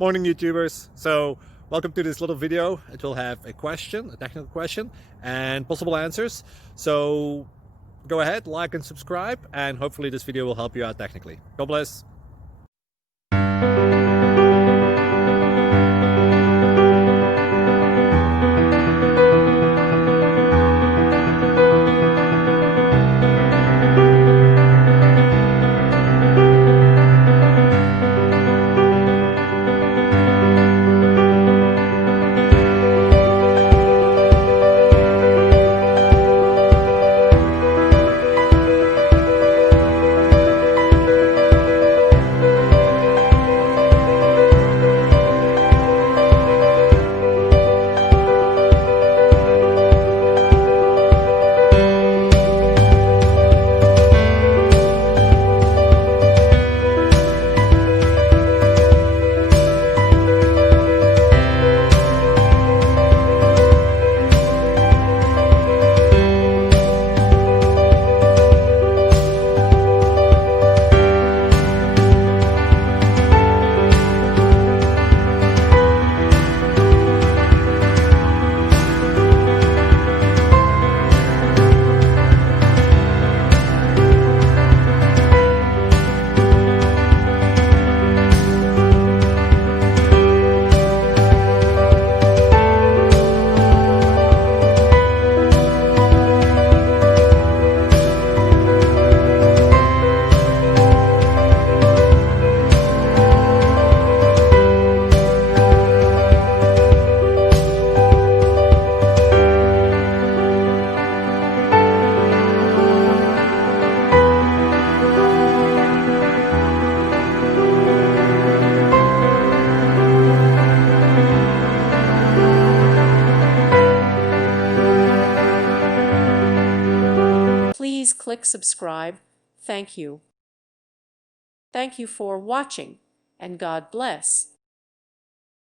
Morning YouTubers. So welcome to this little video. It will have a question, a technical question, and possible answers. So go ahead, like and subscribe, and hopefully this video will help you out technically. God bless. Please click subscribe. Thank you. Thank you for watching, and God bless.